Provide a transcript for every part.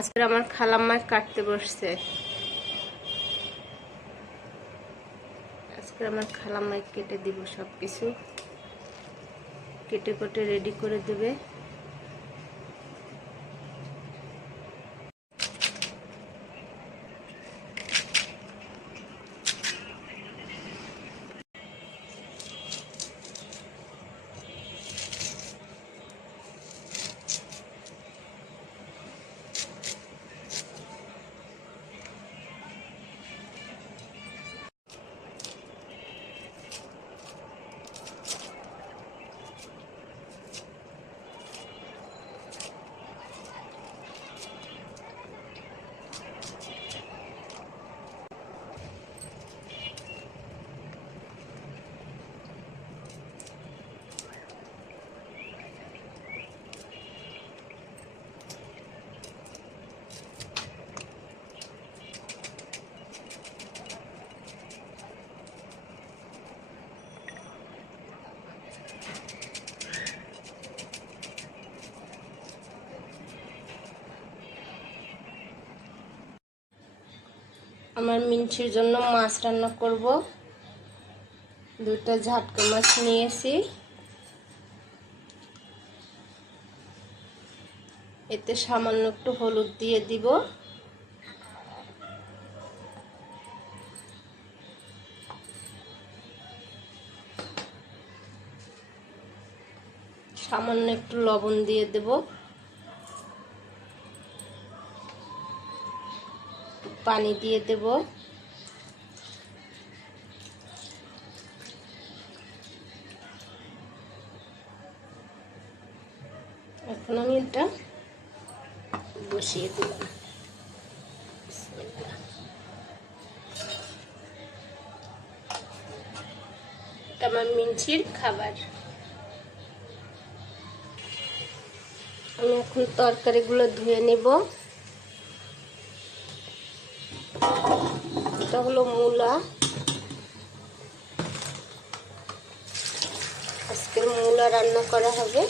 আজকে আমার খালাম্মা কাটতে বসছে। আজকে আমার খালাম্মায় কেটে দিব সব কিছু কেটে কেটে রেডি করে দেবে। আমার মিনছির জন্য মাছ রান্না করব। দুটো ঝাটকা মাছ নিয়েছি। এতে সামান্য একটু হলুদ দিয়ে দিব। সামান্য একটু লবণ দিয়ে দেবো। পানি দিয়ে দেব। এখন আমি এটা বসিয়ে দেব আমার মিঞ্চির খাবার। আমি এখন তরকারিগুলো ধুয়ে নেব। মূলা আজকের মূলা রান্না করা হবে।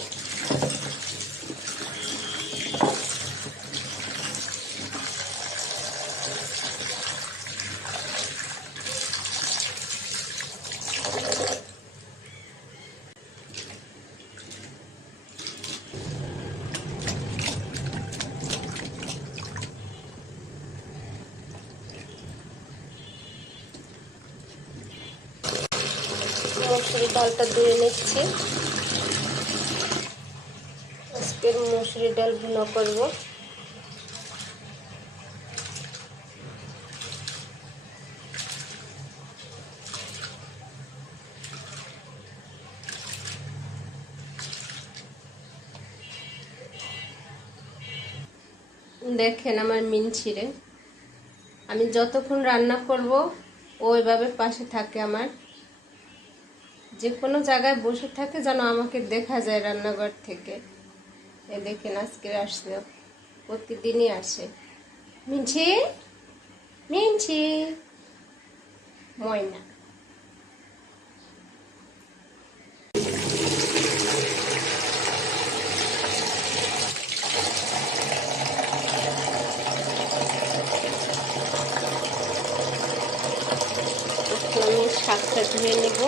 ডালটা ধুয়ে নিচ্ছি। আজকের মসুরি ডাল ভুনা করব। দেখেন আমার মিনছিরে। আমি যতক্ষণ রান্না করব ওইভাবে পাশে থাকে আমার। যে কোনো জায়গায় বসে থাকে যেন আমাকে দেখা যায় রান্নাঘর থেকে। এ দেখেন আজকে আসলো প্রতিদিনই আসে। মিনছি? মিনছি? ময়না। শাকটা ধুয়ে নেব।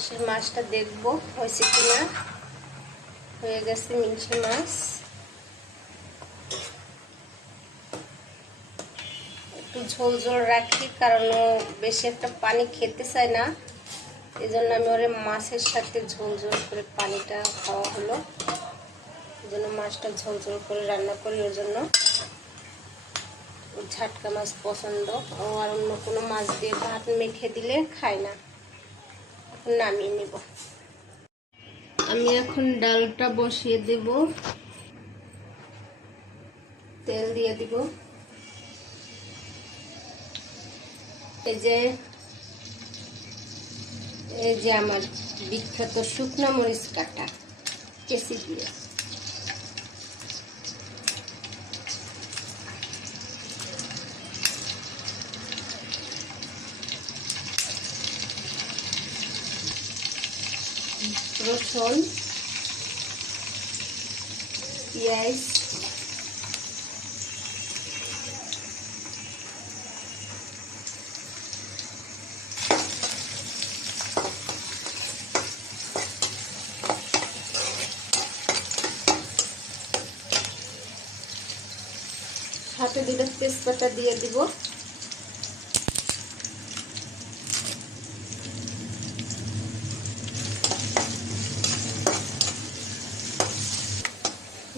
মিনছি মাছটা দেখব, হয়েছে কিনা? হয়ে গেছে মিনছি মাছ। একটু ঝোল ঝোল রাখি, কারণ ও বেশি একটা পানি খেতে চায় না। এই জন্য আমি ওরে মাছের সাথে ঝোল ঝোল করে পানিটা খাওয়া হলো। এই জন্য মাছটা ঝোল ঝোল করে রান্না করি ওর জন্য। ঝাটকা মাছ পছন্দ। আর অন্য কোনো মাছ দিয়ে ভাত মেখে দিলে খায় না। নামিয়ে নেব। আমি এখন ডালটা বসিয়ে দেব। তেল দিয়ে দিব। এই যে এই যে আমার বিখ্যাত শুকনা মরিচ কাটা, কেসি দিয়ে। রসুন পেঁয়াজ সাথে দুটো তেজপাতা দিয়ে দিব।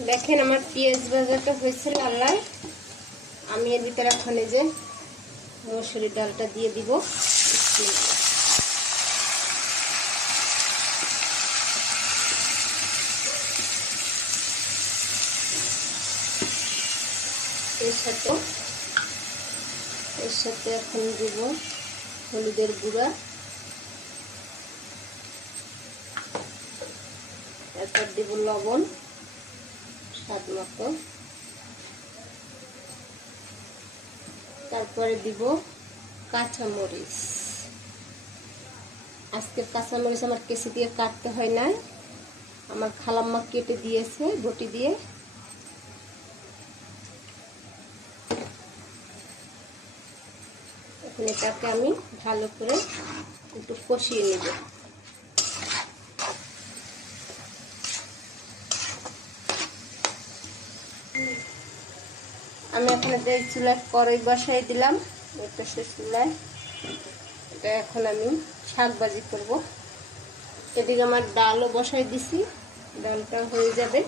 দেখেন আমার পেঁয়াজ ভাজাটা হয়েছে লাল আমি এর ভিতরে এখন যে মসুরি ডালটা দিয়ে দিব। এর সাথে এর সাথে এখন দিব হলুদের গুঁড়া। তারপর দিব লবণ। স্বাদ মতো তারপরে দিব কাঁচামরিচ। আজকের কাঁচামরিচ আমার কেসি দিয়ে কাটতে হয় না আমার খালাম্মা কেটে দিয়েছে বটি দিয়ে। এখন এটাকে আমি ভালো করে একটু কষিয়ে নেব। আমি এখানে যে চুলায় কড়াই বসাই দিলাম এটা সে চুলায়। এটা এখন আমি শাক ভাজি করব। এদিকে আমার ডালও বসাই দিছি, ডালটা হয়ে যাবে।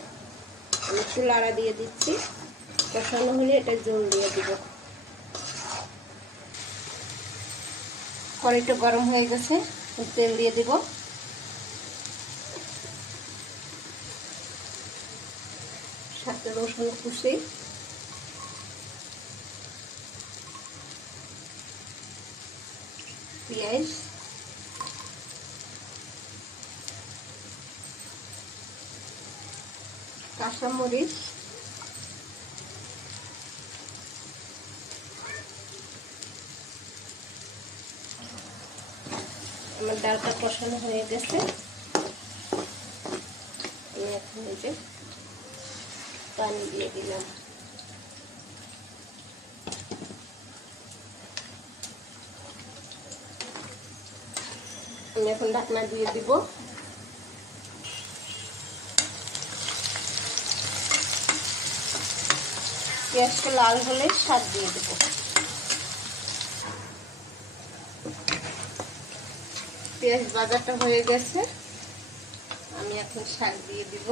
আমি চুলাড়া দিয়ে দিচ্ছি। কষানো হলে এটা জল দিয়ে দিব। কড়াইটা গরম হয়ে গেছে তেল দিয়ে দিব। সাথে রসুন কুচি। পেঁয়াজ কাঁচামরিচ আমার ডালটা কষানো হয়ে গেছে। আমি এখন যে পানি দিয়ে দিলাম। আমি এখন ঢাকনা দিয়ে দিব। পেঁয়াজটা লাল হলে স্বাদ দিয়ে দেব। পেঁয়াজ বাজারটা হয়ে গেছে। আমি এখন শাক দিয়ে দিব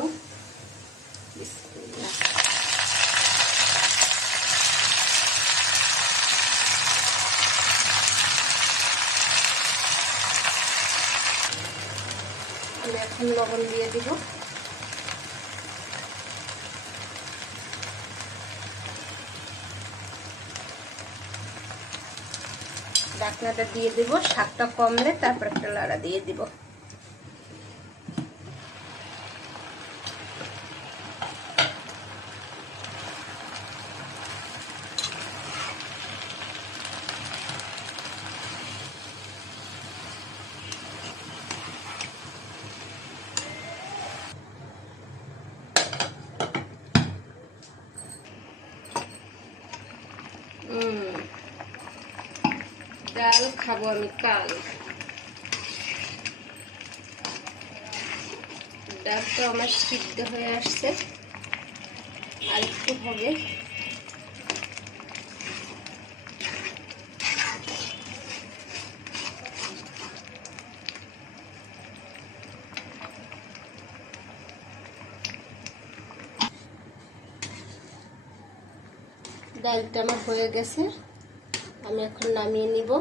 বিসমিল্লাহ আমি এখন লবণ দিয়ে দিব। ডাকনাটা দিয়ে দিব শাকটা কমলে তারপর একটা লাড়া দিয়ে দিব ডাল খাব আমি কাল। ডালটা আমার সিদ্ধ হয়ে আসছে। আর একটু হবে। ডালটা আমার হয়ে গেছে। আমি এখন নামিয়ে নিব।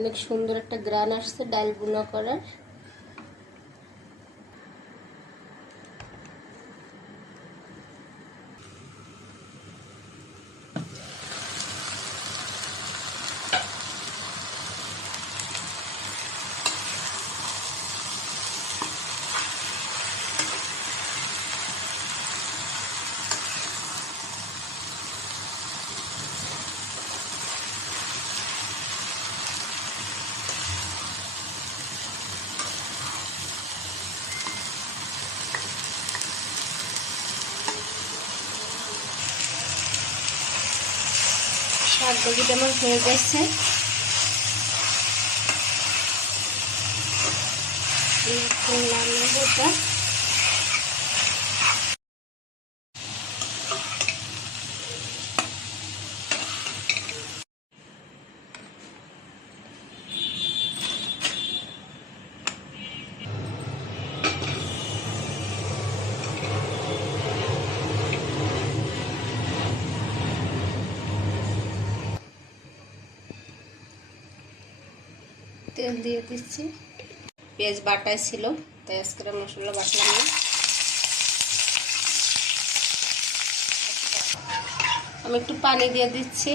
অনেক সুন্দর একটা গ্রান আসছে ডাল বুনা করার। শাক ভাজিটা আমার হয়ে গেছে। এখন তেল দিয়ে দিচ্ছি। পেঁয়াজ বাটায় ছিল, তাই আজকে মশলা বাটলাম না আমি একটু পানি দিয়ে দিচ্ছি,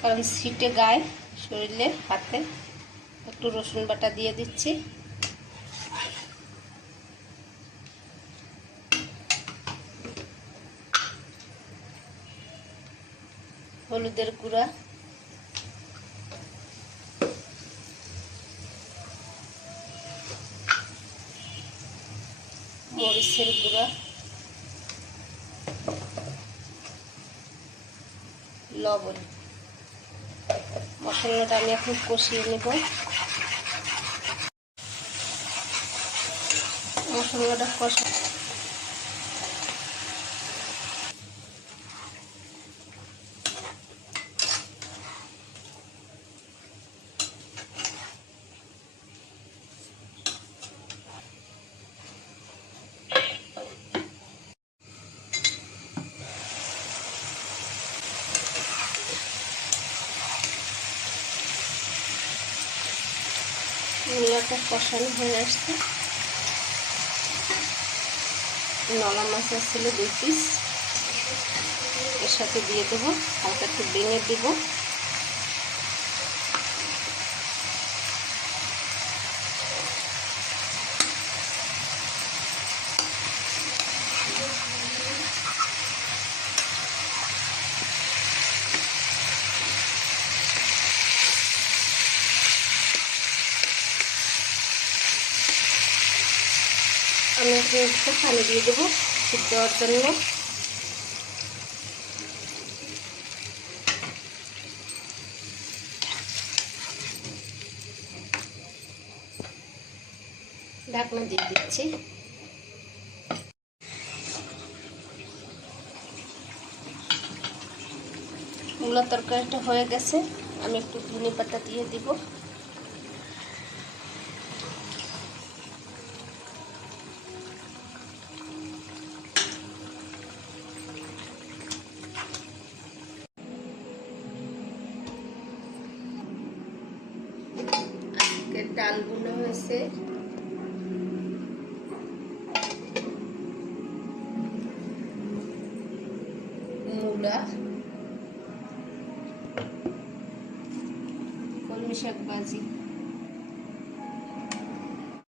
কারণ সিটে গায়ে, শরীরে, হাতে। একটু রসুন বাটা দিয়ে দিচ্ছি। হলুদের গুঁড়া। মরিচের গুঁড়া। লবণ। মশলাটা আমি এখন কষিয়ে নেব। মশলাটা কষা মূলাটা কষানো হয়ে আসছে। নলা মাছ আসছিল দুই পিস এর সাথে দিয়ে দেবো, হালকা একটু বেঙে দেব। আমি একটু দিয়ে দেবো সিদ্ধ হওয়ার জন্য। ঢাকনা দিয়ে দিচ্ছি। মূলা তরকারিটা হয়ে গেছে, আমি একটু ধনে পাতা দিয়ে দিব। আজকে ডালগুলো